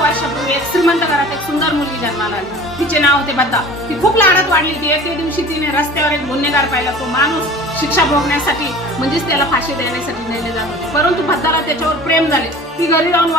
वर्षापूर्वी एक श्रीमंत घरात एक सुंदर मुलगी जन्माला आली. तिचे नाव होते बद्दा. ती खूप लाडात वाढली होती. एके दिवशी तिने रस्त्यावर एक गुन्हेगार पाहिला. तो माणूस शिक्षा भोगण्यासाठी म्हणजेच त्याला फाशी देण्यासाठी नेले जात होते. परंतु बद्दाला त्याच्यावर प्रेम झाले. ती घरी जाऊन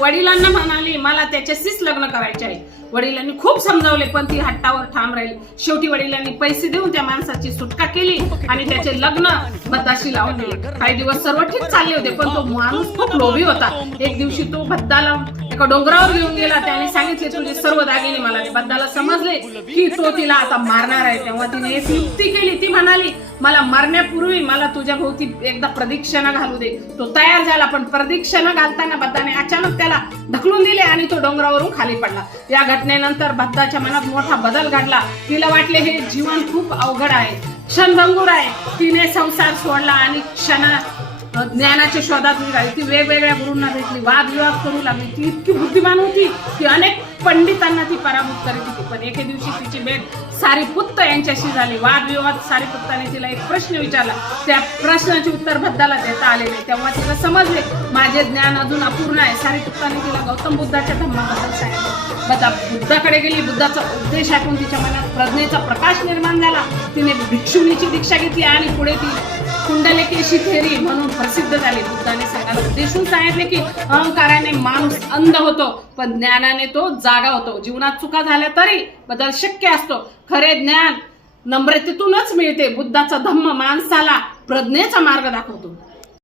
वडिलांना म्हणाली मला त्याच्याशीच लग्न करायचे आहे. वडिलांनी खूप समजावले पण ती हट्टावर ठाम राहिली. शेवटी वडिलांनी पैसे देऊन त्या माणसाची सुटका केली आणि त्याचे लग्न बद्दाशी लावून दिले. काही दिवस सर्व ठीक चालले होते पण तो माणूस खूप लोभी होता. एक दिवशी तो बद्दाला एका डोंगरावर घेऊन गेला. त्याने सांगितले तुझे सर्व दागिने मला दे. बद्दाला समजले की तो तिला आता मारणार आहे. तेव्हा तिने एक युक्ती केली. ती म्हणाली मला मारण्यापूर्वी मला तुझ्या भोवती एकदा प्रदक्षिणा घालू दे. तो तयार झाला पण प्रदक्षिणा घालताना बद्दाने अचानक त्याला ढकलून दिले आणि तो डोंगरावरून खाली पडला. या घटनेनंतर बद्दाच्या मनात मोठा बदल घडला. तिला वाटले हे जीवन खूप अवघड आहे, क्षणभंगूर आहे. तिने संसार सोडला आणि ज्ञानाच्या शोधात निघाली. ती वेगवेगळ्या गुरूंना भेटली, वादविवाद करू लागली. ती इतकी बुद्धिमान होती की अनेक पंडितांना ती पराभूत करीत होती. पण एके दिवशी तिची भेट सारीपुत्त यांच्याशी झाली. वादविवाद सारीपुत्ताने तिला एक प्रश्न विचारला. त्या प्रश्नाचे उत्तर बद्दाला देता आले नाही. तेव्हा तिला समजले माझे ज्ञान अजून अपूर्ण आहे. सारीपुत्ताने तिला गौतम बुद्धाच्या धम्माबद्दल सांगितले. बद्दा बुद्धाकडे गेली. बुद्धाचा उपदेश ऐकून तिच्या मनात प्रज्ञेचा प्रकाश निर्माण झाला. तिने भिक्षुणीची दीक्षा घेतली आणि पुढे ती कुंडलिकेशी थेरी म्हणून प्रसिद्ध झाली. बुद्धाने सगळ्यांना उद्देशून सांगितले की अहंकाराने माणूस अंध होतो पण ज्ञानाने तो जागा होतो. जीवनात चुका झाल्या तरी बदल शक्य असतो. खरे ज्ञान नम्रतेतूनच मिळते. बुद्धाचा धम्म माणसाला प्रज्ञेचा मार्ग दाखवतो.